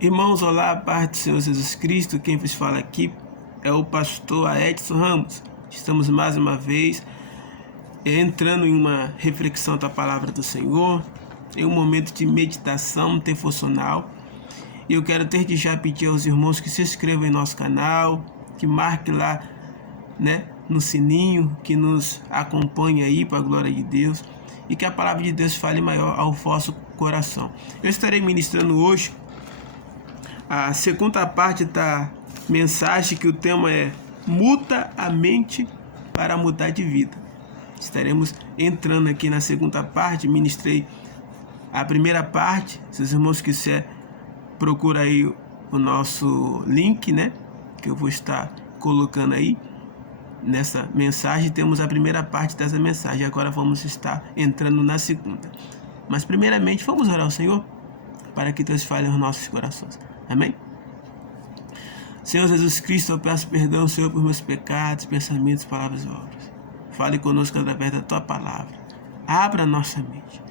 Irmãos, olá, a paz do Senhor Jesus Cristo. Quem vos fala aqui é o pastor Edson Ramos. Estamos mais uma vez entrando em uma reflexão da palavra do Senhor, em um momento de meditação devocional. E eu quero desde já pedir aos irmãos que se inscrevam em nosso canal, que marque lá, no sininho, que nos acompanhe aí para a glória de Deus e que a palavra de Deus fale maior ao vosso coração. Eu estarei ministrando hoje a segunda parte da mensagem, que o tema é Muda a mente para mudar de vida. Estaremos entrando aqui na segunda parte. Ministrei a primeira parte. Se os irmãos quiserem, procura aí o nosso link, que eu vou estar colocando aí nessa mensagem. Temos a primeira parte dessa mensagem. Agora vamos estar entrando na segunda. Mas primeiramente vamos orar ao Senhor para que Deus fale aos nossos corações. Amém? Senhor Jesus Cristo, eu peço perdão, Senhor, por meus pecados, pensamentos, palavras e obras. Fale conosco através da Tua palavra. Abra a nossa mente.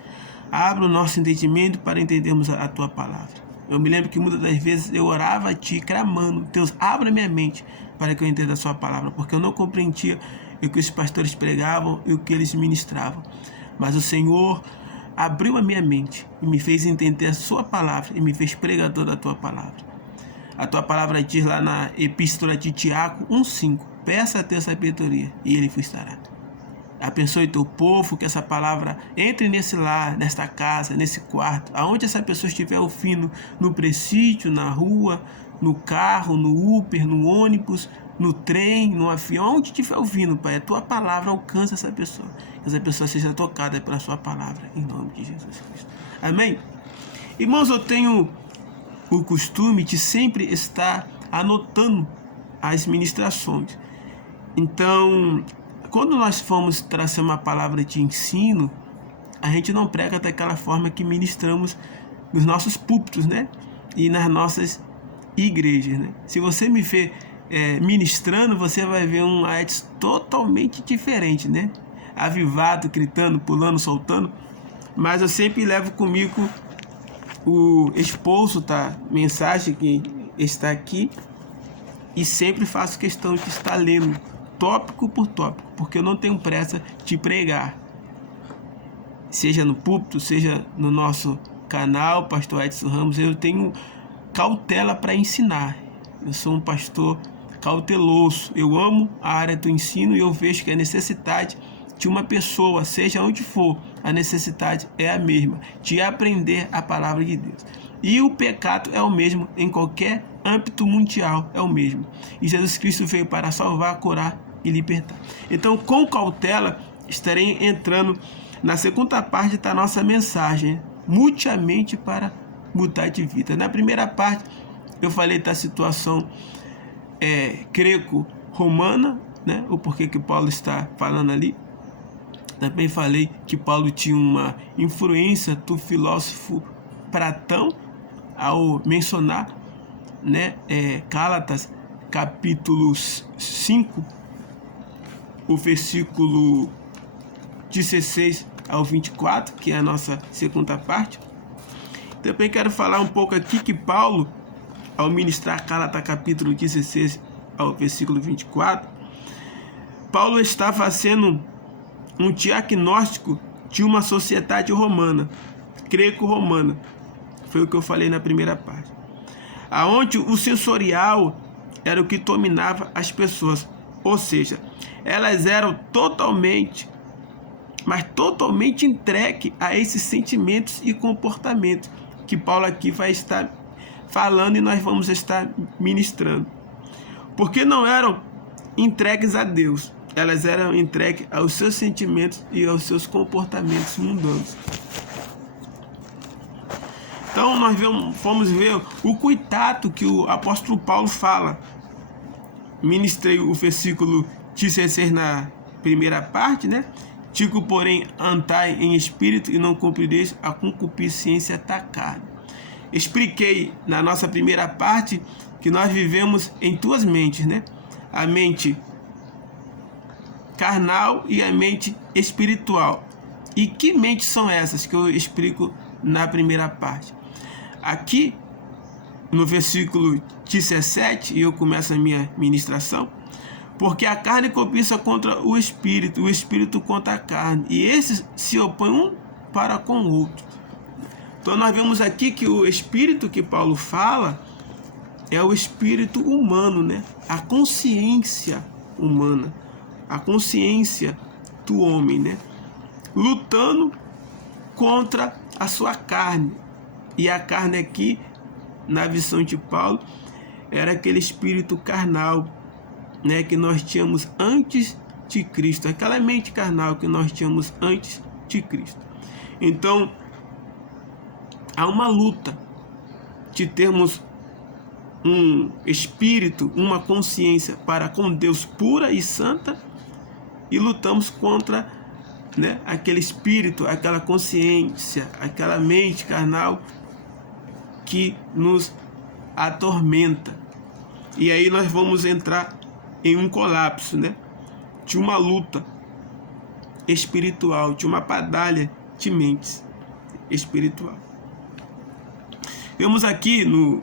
Abra o nosso entendimento para entendermos a Tua palavra. Eu me lembro que muitas das vezes eu orava a Ti, clamando: Deus, abra minha mente para que eu entenda a Sua palavra, porque eu não compreendia o que os pastores pregavam e o que eles ministravam. Mas o Senhor abriu a minha mente e me fez entender a Sua palavra e me fez pregador da Tua palavra. A Tua palavra diz lá na Epístola de Tiago 1,5: peça a Deus sabedoria e Ele vos dará. Abençoe Teu povo, que essa palavra entre nesse lar, nesta casa, nesse quarto, aonde essa pessoa estiver ouvindo, no presídio, na rua, no carro, no Uber, no ônibus, no trem, no avião, onde estiver ouvindo, Pai, a Tua palavra alcança essa pessoa. Que essa pessoa seja tocada pela Sua palavra, em nome de Jesus Cristo. Amém? Irmãos, eu tenho o costume de sempre estar anotando as ministrações. Então, quando nós formos trazer uma palavra de ensino, a gente não prega daquela forma que ministramos nos nossos púlpitos, e nas nossas igrejas, Se você me ver ministrando, você vai ver um Edson totalmente diferente, avivado, gritando, pulando, soltando. Mas eu sempre levo comigo o esposo da mensagem que está aqui e sempre faço questão de estar lendo tópico por tópico, porque eu não tenho pressa de pregar, seja no púlpito, seja no nosso canal, pastor Edson Ramos. Eu tenho cautela para ensinar. Eu sou um pastor cauteloso. Eu amo a área do ensino e eu vejo que a necessidade de uma pessoa, seja onde for, a necessidade é a mesma, de aprender a palavra de Deus. E o pecado é o mesmo em qualquer âmbito mundial, é o mesmo. E Jesus Cristo veio para salvar, curar e libertar. Então, com cautela, estarei entrando na segunda parte da nossa mensagem, mude a mente para mudar de vida. Na primeira parte, eu falei da situação greco-romana, o porquê que Paulo está falando ali. Também falei que Paulo tinha uma influência do filósofo Platão ao mencionar, Gálatas capítulo 5, o versículo 16 ao 24, que é a nossa segunda parte. Também quero falar um pouco aqui que Paulo, ao ministrar Gálatas capítulo 16 ao versículo 24, Paulo está fazendo um diagnóstico de uma sociedade romana, greco-romana. Foi o que eu falei na primeira parte. Aonde o sensorial era o que dominava as pessoas. Ou seja, elas eram totalmente entregues a esses sentimentos e comportamentos que Paulo aqui vai estar falando e nós vamos estar ministrando. Porque não eram entregues a Deus. Elas eram entregues aos seus sentimentos e aos seus comportamentos mundanos. Então nós vamos ver o cuidado que o apóstolo Paulo fala. Ministrei o versículo 16 na primeira parte, Digo, porém, andai em espírito e não cumprireis a concupiscência da carne. Expliquei na nossa primeira parte que nós vivemos em duas mentes, A mente carnal e a mente espiritual. E que mentes são essas que eu explico na primeira parte? Aqui no versículo 17, e eu começo a minha ministração, porque a carne cobiça contra o espírito contra a carne, e esses se opõem um para com o outro. Então nós vemos aqui que o espírito que Paulo fala é o espírito humano, né? A consciência humana, a consciência do homem, né? Lutando contra a sua carne. E a carne aqui, na visão de Paulo, era aquele espírito carnal, né, que nós tínhamos antes de Cristo, aquela mente carnal que nós tínhamos antes de Cristo. Então, há uma luta de termos um espírito, uma consciência para com Deus pura e santa, e lutamos contra, né, aquele espírito, aquela consciência, aquela mente carnal que nos atormenta. E aí nós vamos entrar em um colapso, né, de uma luta espiritual, de uma batalha de mentes espiritual. Vemos aqui no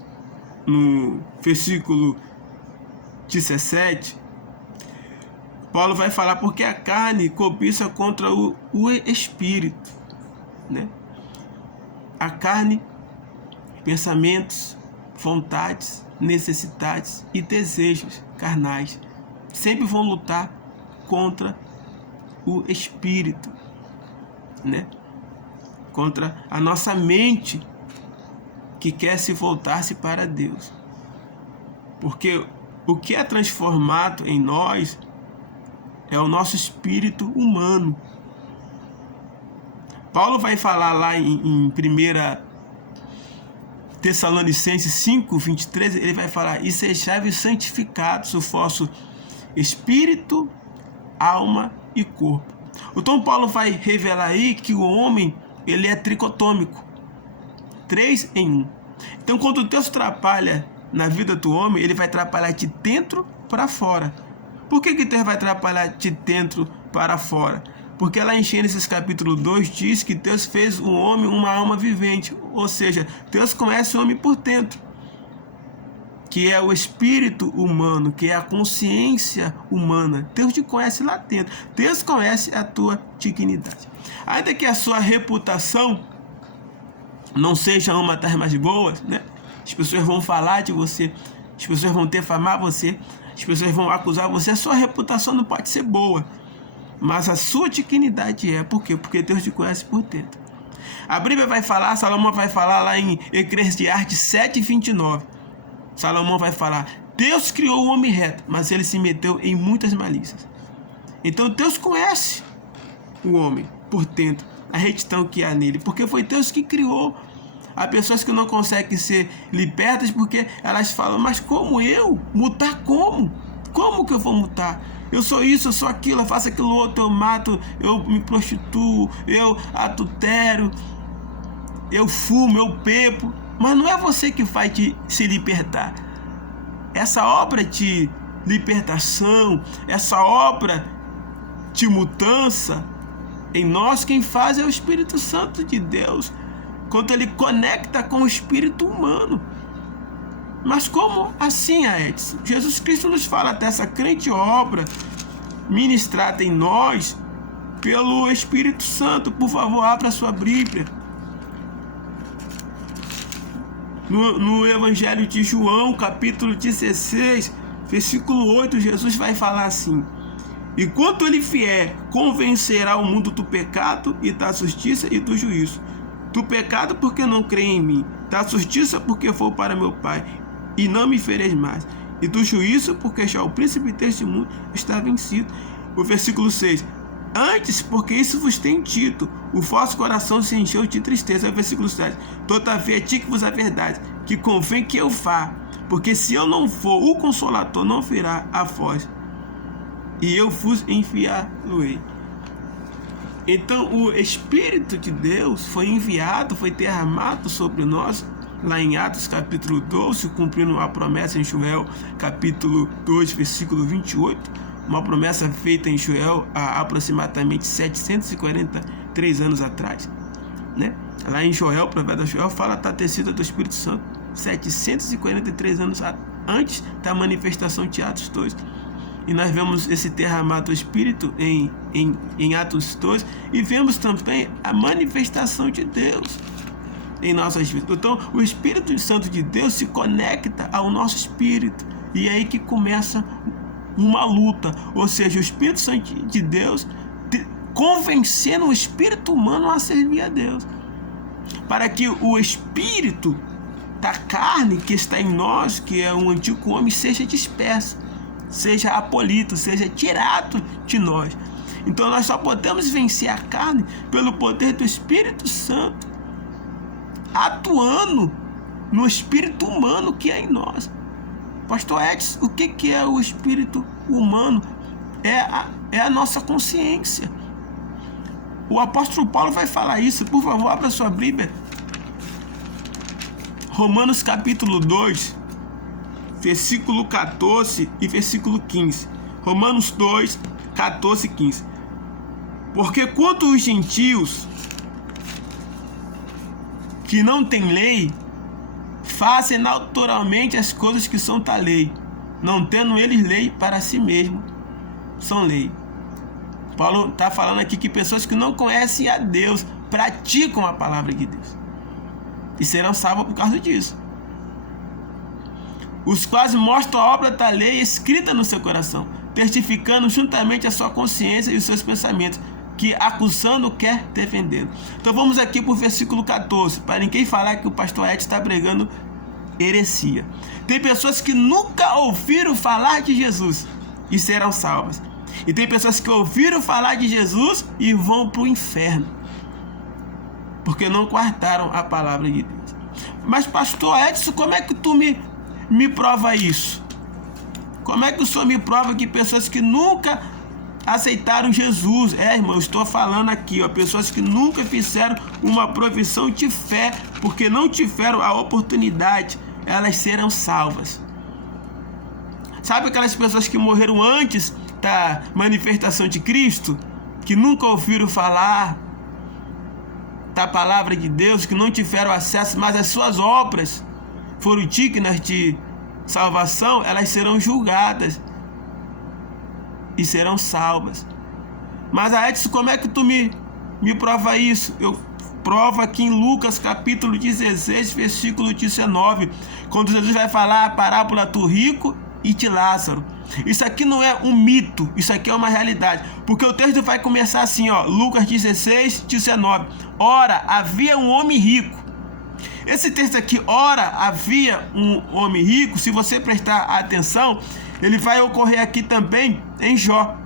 versículo 17, Paulo vai falar porque a carne cobiça contra o espírito, né? A carne, pensamentos, vontades, necessidades e desejos carnais sempre vão lutar contra o espírito, né? Contra a nossa mente que quer se voltar-se para Deus. Porque o que é transformado em nós é o nosso espírito humano. Paulo vai falar lá em 1 Tessalonicenses 5, 23, ele vai falar: e sejais santificados o vosso espírito, alma e corpo. Então Paulo vai revelar aí que o homem, ele é tricotômico, 3 em 1. Então quando Deus atrapalha na vida do homem, ele vai atrapalhar de dentro para fora. Por que Deus vai atrapalhar de dentro para fora? Porque lá em Gênesis capítulo 2 diz que Deus fez o homem uma alma vivente, ou seja, Deus conhece o homem por dentro, que é o espírito humano, que é a consciência humana. Deus te conhece lá dentro, Deus conhece a tua dignidade. Ainda que a sua reputação não seja uma das mais boas, né? As pessoas vão falar de você, as pessoas vão defamar você, as pessoas vão acusar você, a sua reputação não pode ser boa, mas a sua dignidade é. Por quê? Porque Deus te conhece por dentro. A Bíblia vai falar, Salomão vai falar lá em Eclesiastes 7:29. Salomão vai falar: Deus criou o homem reto, mas ele se meteu em muitas malícias. Então Deus conhece o homem por dentro, a retidão que há nele, porque foi Deus que criou. Há pessoas que não conseguem ser libertas porque elas falam: mas como eu? Mutar como? Como que eu vou mutar? Eu sou isso, eu sou aquilo, eu faço aquilo outro, eu mato, eu me prostituo, eu adultero, eu fumo, eu bebo. Mas não é você que vai se libertar. Essa obra de libertação, essa obra de mudança em nós, quem faz é o Espírito Santo de Deus, quando ele conecta com o espírito humano. Mas como assim, Edson? Jesus Cristo nos fala dessa grande obra ministrada em nós pelo Espírito Santo. Por favor, abra a sua Bíblia. No Evangelho de João, capítulo 16, versículo 8, Jesus vai falar assim: e quando ele vier, convencerá o mundo do pecado e da justiça e do juízo. Do pecado, porque não crê em mim; da justiça, porque vou para meu Pai e não me vereis mais; e do juízo, porque já o príncipe deste mundo está vencido. O versículo 6: antes, porque isso vos tem dito, o vosso coração se encheu de tristeza. O versículo 7: todavia digo-vos a verdade, que convém que eu vá, porque se eu não for, o Consolador não virá a vós, e eu vos enviá-lo-ei. Então o Espírito de Deus foi enviado, foi derramado sobre nós, lá em Atos capítulo 12, cumprindo a promessa em Joel capítulo 2, versículo 28, uma promessa feita em Joel há aproximadamente 743 anos atrás, né? Lá em Joel, o profeta Joel fala da descida do Espírito Santo 743 anos antes da manifestação de Atos 2. E nós vemos esse derramado do Espírito em Atos 2 e vemos também a manifestação de Deus em nossas vidas. Então, o Espírito Santo de Deus se conecta ao nosso espírito e é aí que começa uma luta, ou seja, o Espírito Santo de Deus convencendo o espírito humano a servir a Deus, para que o espírito da carne que está em nós, que é um antigo homem, seja disperso, seja abolido, seja tirado de nós. Então nós só podemos vencer a carne pelo poder do Espírito Santo atuando no espírito humano que é em nós. Pastor Edson, o que é o espírito humano? É a nossa consciência. O apóstolo Paulo vai falar isso. Por favor, abra sua Bíblia. Romanos capítulo 2, versículo 14 e versículo 15. Romanos 2, 14 e 15. Porque quanto os gentios que não têm lei, fazem naturalmente as coisas que são da lei, não tendo eles lei para si mesmo, são lei. Paulo está falando aqui que pessoas que não conhecem a Deus praticam a palavra de Deus e serão salvos por causa disso. Os quais mostram a obra da lei escrita no seu coração, testificando juntamente a sua consciência e os seus pensamentos, que acusando quer defendê-lo. Então vamos aqui para o versículo 14, para ninguém falar que o pastor Edson está pregando heresia. Tem pessoas que nunca ouviram falar de Jesus e serão salvas. E tem pessoas que ouviram falar de Jesus e vão para o inferno, porque não guardaram a palavra de Deus. Mas pastor Edson, como é que tu me prova isso? Como é que o senhor me prova que pessoas que nunca aceitaram Jesus, irmão, eu estou falando aqui, pessoas que nunca fizeram uma profissão de fé, porque não tiveram a oportunidade, elas serão salvas. Sabe aquelas pessoas que morreram antes da manifestação de Cristo, que nunca ouviram falar da palavra de Deus, que não tiveram acesso, mas as suas obras foram dignas de salvação, elas serão julgadas e serão salvas. Mas Edson, como é que tu me prova isso? Eu provo aqui em Lucas capítulo 16, versículo 19, quando Jesus vai falar a parábola do rico e de Lázaro. Isso aqui não é um mito, isso aqui é uma realidade, porque o texto vai começar assim, Lucas 16, 19. Ora, havia um homem rico. Esse texto aqui, ora, havia um homem rico, se você prestar atenção, ele vai ocorrer aqui também em Jó,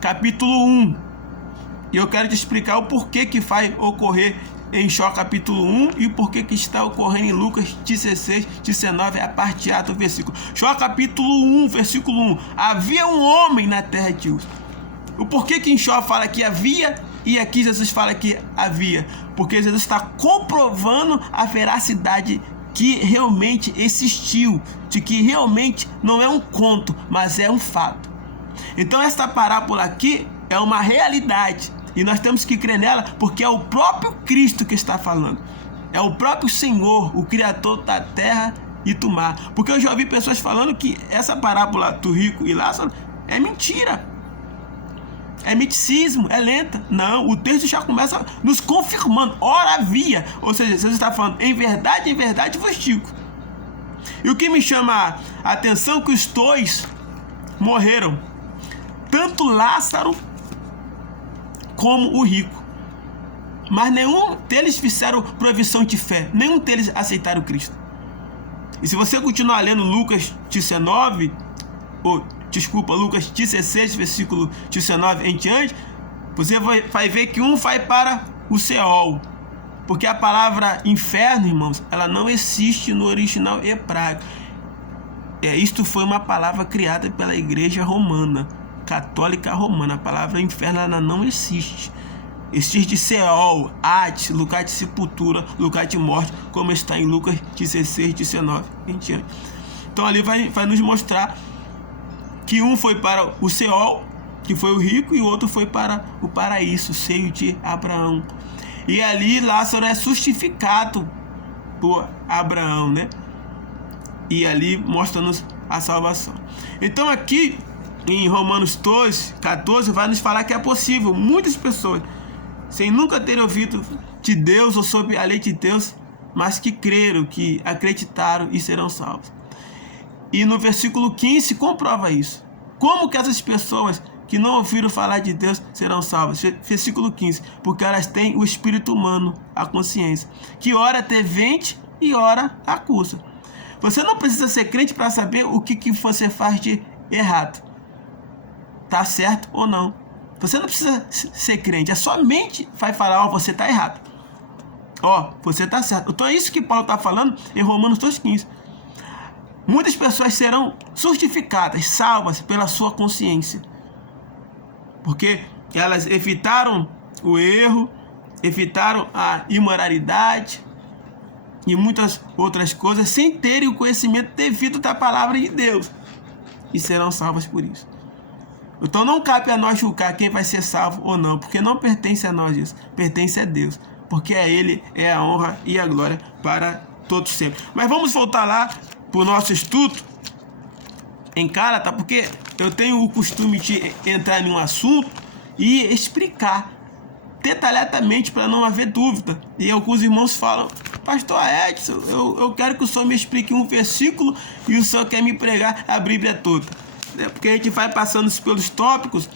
capítulo 1. E eu quero te explicar o porquê que vai ocorrer em Jó, capítulo 1, e o porquê que está ocorrendo em Lucas 16, 19, a parte A do versículo. Jó, capítulo 1, versículo 1. Havia um homem na terra de Uz. O porquê que em Jó fala que havia e aqui Jesus fala que havia? Porque Jesus está comprovando a veracidade que realmente existiu, de que realmente não é um conto, mas é um fato. Então esta parábola aqui é uma realidade e nós temos que crer nela, porque é o próprio Cristo que está falando, é o próprio Senhor, o Criador da terra e do mar. Porque eu já ouvi pessoas falando que essa parábola do rico e Lázaro é mentira, é miticismo, é lenta. Não, o texto já começa nos confirmando. Ora havia, ou seja, Jesus está falando, em verdade vos digo. E o que me chama a atenção é que os dois morreram, tanto Lázaro como o rico, mas nenhum deles fizeram profissão de fé, nenhum deles aceitaram Cristo. E se você continuar lendo Lucas 16, versículo 19 em diante, você vai ver que um vai para o Seol, porque a palavra inferno, irmãos, ela não existe no original hebraico. Isto foi uma palavra criada pela igreja romana, católica romana. A palavra inferno ela não existe. Existe Seol, Hades, lugar de sepultura, lugar de morte, como está em Lucas 16, 19 em diante. Então ali vai nos mostrar que um foi para o Seol, que foi o rico, e o outro foi para o paraíso, seio de Abraão. E ali Lázaro é justificado por Abraão, né? E ali mostra-nos a salvação. Então aqui em Romanos 12, 14 vai nos falar que é possível muitas pessoas, sem nunca terem ouvido de Deus ou sobre a lei de Deus, mas que creram, que acreditaram e serão salvos. E no versículo 15 comprova isso. Como que essas pessoas que não ouviram falar de Deus serão salvas? Versículo 15. Porque elas têm o espírito humano, a consciência, que ora te vende e ora acusa. Você não precisa ser crente para saber o que você faz de errado. Tá certo ou não. Você não precisa ser crente. A sua mente vai falar, você tá errado. Você tá certo. Então é isso que Paulo está falando em Romanos 2,15. Muitas pessoas serão justificadas, salvas pela sua consciência. Porque elas evitaram o erro, evitaram a imoralidade e muitas outras coisas sem terem o conhecimento devido da palavra de Deus. E serão salvas por isso. Então não cabe a nós julgar quem vai ser salvo ou não, porque não pertence a nós isso, pertence a Deus. Porque a Ele é a honra e a glória para todos sempre. Mas vamos voltar lá para o nosso estudo em Gálatas, porque eu tenho o costume de entrar em um assunto e explicar detalhadamente para não haver dúvida. E alguns irmãos falam, pastor Edson, eu quero que o senhor me explique um versículo e o senhor quer me pregar a Bíblia toda. Porque a gente vai passando pelos tópicos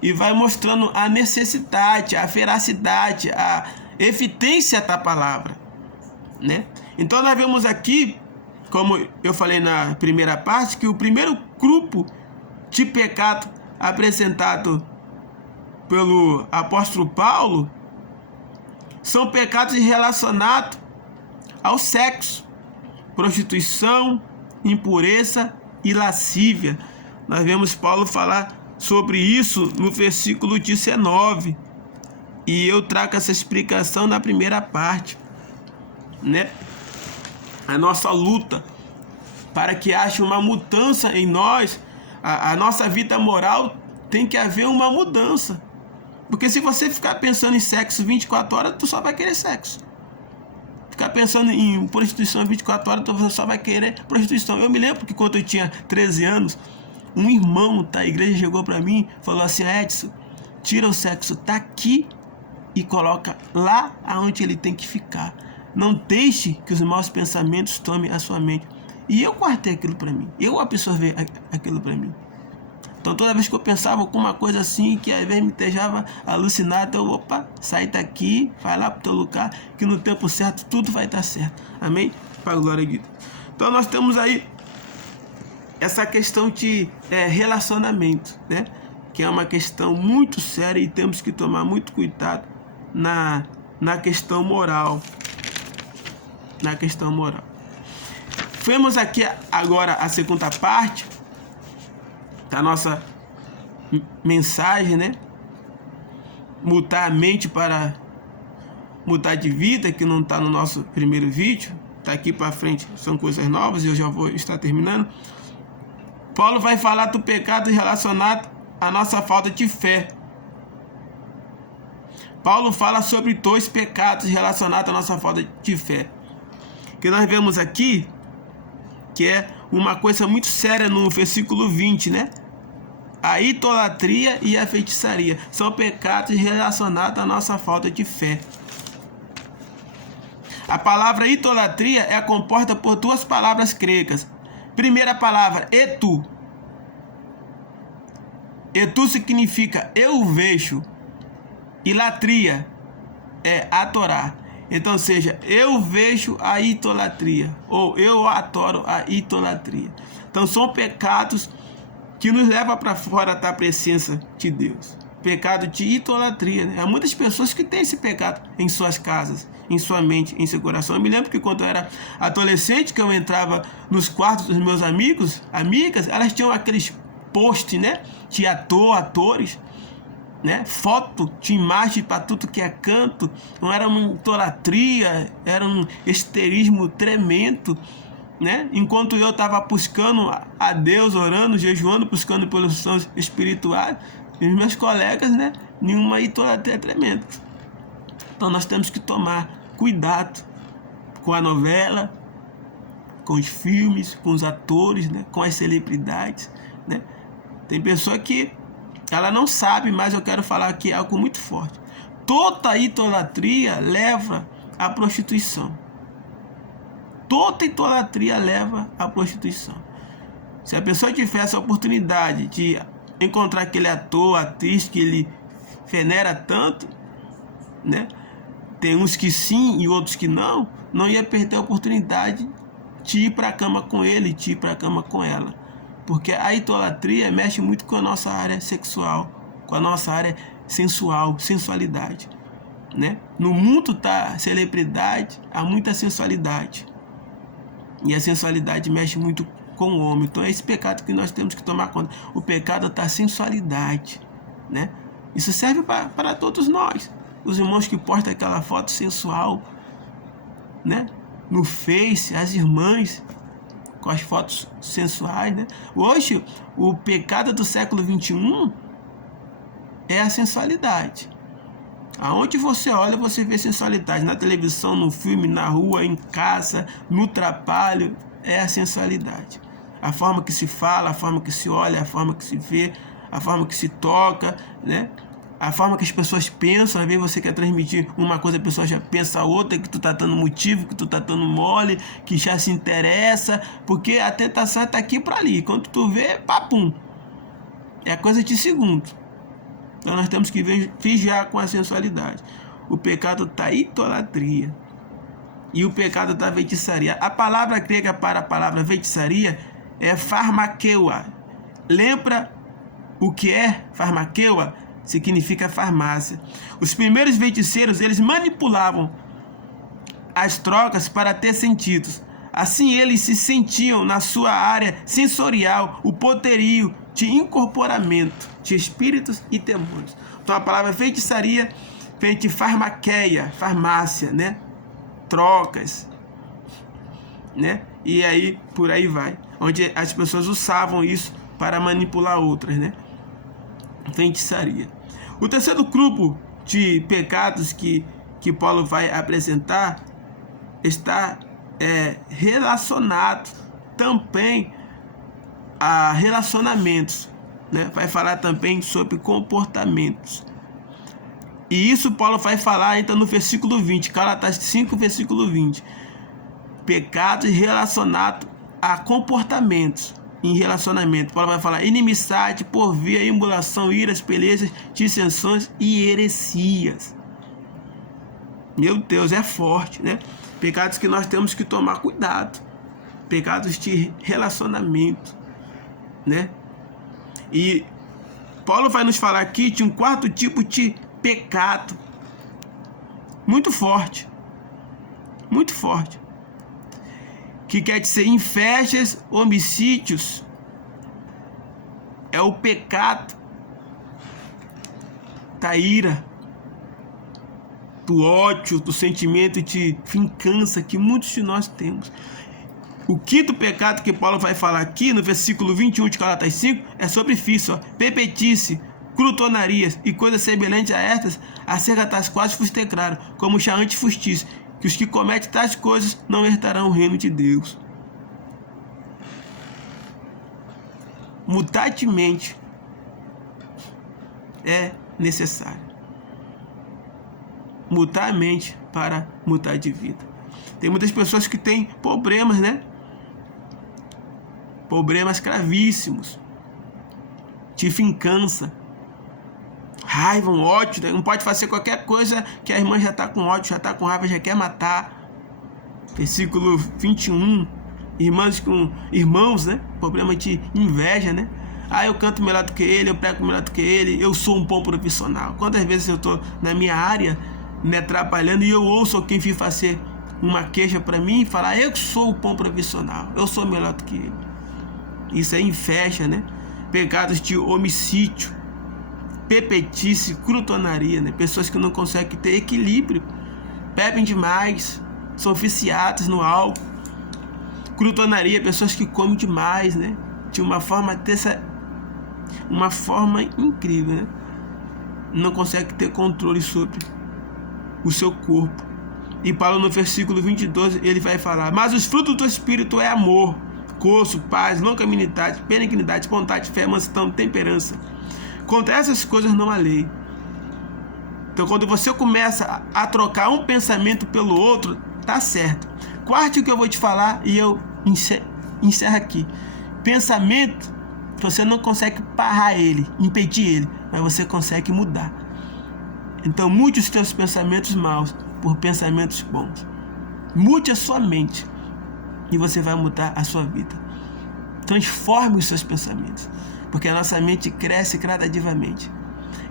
e vai mostrando a necessidade, a veracidade, a evidência da palavra, né? Então nós vemos aqui, como eu falei na primeira parte, que o primeiro grupo de pecado apresentado pelo apóstolo Paulo são pecados relacionados ao sexo, prostituição, impureza e lascívia. Nós vemos Paulo falar sobre isso no versículo 19. E eu trago essa explicação na primeira parte, né? A nossa luta para que haja uma mudança em nós, a nossa vida moral tem que haver uma mudança. Porque se você ficar pensando em sexo 24 horas, tu só vai querer sexo. Ficar pensando em prostituição 24 horas, tu só vai querer prostituição. Eu me lembro que quando eu tinha 13 anos, um irmão da igreja chegou para mim e falou assim, Edson, tira o sexo daqui e coloca lá aonde ele tem que ficar. Não deixe que os maus pensamentos tomem a sua mente. E eu guardei aquilo para mim. Eu absorvi aquilo para mim. Então toda vez que eu pensava alguma coisa assim, que às vezes me deixava alucinado, eu, sai daqui, vai lá pro teu lugar, que no tempo certo tudo vai estar certo. Amém? Para a glória de Deus. Então nós temos aí essa questão de relacionamento, né? Que é uma questão muito séria e temos que tomar muito cuidado na questão moral. Na questão moral. Vemos aqui agora a segunda parte da nossa mensagem, né? Mudar a mente para mudar de vida, que não está no nosso primeiro vídeo. Está aqui para frente, são coisas novas e eu já vou estar terminando. Paulo vai falar do pecado relacionado à nossa falta de fé. Paulo fala sobre 2 pecados relacionados à nossa falta de fé. Que nós vemos aqui, que é uma coisa muito séria no versículo 20, né? A idolatria e a feitiçaria são pecados relacionados à nossa falta de fé. A palavra idolatria é composta por 2 palavras gregas. Primeira palavra, etu. Etu significa eu vejo. E latria é adorar. Então, seja, eu vejo a idolatria ou eu adoro a idolatria. Então, são pecados que nos levam para fora da presença de Deus. Pecado de idolatria, né? Há muitas pessoas que têm esse pecado em suas casas, em sua mente, em seu coração. Eu me lembro que quando eu era adolescente, que eu entrava nos quartos dos meus amigos, amigas, elas tinham aqueles posts, né? De atores, né? Foto de imagem para tudo que é canto. Não era uma idolatria, era um esterismo tremendo, né? Enquanto eu estava buscando a Deus, orando, jejuando, buscando pelos sons espirituais, e os meus colegas, né? Nenhuma idolatria tremenda. Então nós temos que tomar cuidado com a novela, com os filmes, com os atores, né? Com as celebridades, né? Tem pessoa que ela não sabe, mas eu quero falar aqui algo muito forte. Toda idolatria leva à prostituição. Toda idolatria leva à prostituição. Se a pessoa tiver essa oportunidade de encontrar aquele ator, atriz que ele venera tanto, né? Tem uns que sim e outros que não ia perder a oportunidade de ir para a cama com ele, de ir para a cama com ela. Porque a idolatria mexe muito com a nossa área sexual, com a nossa área sensual, sensualidade, né? No mundo da celebridade há muita sensualidade. E a sensualidade mexe muito com o homem. Então é esse pecado que nós temos que tomar conta. O pecado da sensualidade, né? Isso serve para todos nós. Os irmãos que postam aquela foto sensual, né? No Face, as irmãs com as fotos sensuais, né? Hoje, o pecado do século XXI é a sensualidade. Aonde você olha, você vê sensualidade. Na televisão, no filme, na rua, em casa, no trabalho, é a sensualidade. A forma que se fala, a forma que se olha, a forma que se vê, a forma que se toca, né? A forma que as pessoas pensam. Às vezes você quer transmitir uma coisa, a pessoa já pensa outra, que tu tá dando motivo, que tu tá dando mole, que já se interessa, porque a tentação está aqui para ali. Quando tu vê, papum. É coisa de segundo. Então nós temos que vigiar com a sensualidade. O pecado da idolatria e o pecado da feitiçaria. A palavra grega para a palavra feitiçaria é farmakeua. Lembra o que é farmakeua? Significa farmácia. Os primeiros feiticeiros, eles manipulavam as trocas para ter sentidos. Assim eles se sentiam na sua área sensorial o poderio de incorporamento de espíritos e demônios. Então a palavra feitiçaria vem de farmaqueia, farmácia, né? Trocas, né? E aí por aí vai, onde as pessoas usavam isso para manipular outras, né? Feitiçaria. O terceiro grupo de pecados que Paulo vai apresentar está relacionado também a relacionamentos, né? Vai falar também sobre comportamentos. E isso Paulo vai falar então no versículo 20, Gálatas 5, versículo 20. Pecados relacionados a comportamentos. Em relacionamento, Paulo vai falar inimizade, porvia, emulação, iras, pelejas, dissensões e heresias. Meu Deus, é forte, né? Pecados que nós temos que tomar cuidado. Pecados de relacionamento, né? E Paulo vai nos falar aqui de um quarto tipo de pecado. Muito forte. Muito forte. Que quer dizer invejas, homicídios. É o pecado da ira, do ódio, do sentimento de vingança que muitos de nós temos. O quinto pecado que Paulo vai falar aqui no versículo 21 de Gálatas 5 é sobre vício, bebedice, glutonarias e coisas semelhantes a estas, acerca das quais vos declaro, como já antes vos disse, que os que cometem tais coisas não herdarão o reino de Deus. Mudar de mente é necessário. Mudar a mente para mudar de vida. Tem muitas pessoas que têm problemas, né? Problemas gravíssimos. De vingança. Raiva, um ódio, né? Não pode fazer qualquer coisa que a irmã já está com ódio, já está com raiva, já quer matar. Versículo 21. Irmãos, né? Problema de inveja, né? Eu canto melhor do que ele, eu prego melhor do que ele, eu sou um bom profissional. Quantas vezes eu estou na minha área, né, trabalhando, e eu ouço quem vir fazer uma queixa para mim e falar, eu sou um bom profissional, eu sou melhor do que ele. Isso é inveja, né? Pecados de homicídio, bebedice, glutonaria, né? Pessoas que não conseguem ter equilíbrio, bebem demais, são viciadas no álcool. Glutonaria, pessoas que comem demais, né? De uma forma incrível, né? Não consegue ter controle sobre o seu corpo. E Paulo, no versículo 22, ele vai falar: mas os frutos do Espírito é amor, gozo, paz, longanimidade, benignidade, bondade, fé, mansidão, temperança. Contra essas coisas não há lei. Então, quando você começa a trocar um pensamento pelo outro, tá certo. Quarto que eu vou te falar e eu encerro aqui. Pensamento, você não consegue parar ele, impedir ele, mas você consegue mudar. Então, mude os teus pensamentos maus por pensamentos bons. Mude a sua mente e você vai mudar a sua vida. Transforme os seus pensamentos, porque a nossa mente cresce gradativamente.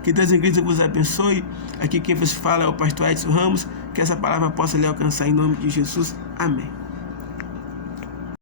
Que Deus em Cristo vos abençoe. Aqui quem vos fala é o pastor Edson Ramos. Que essa palavra possa lhe alcançar em nome de Jesus. Amém.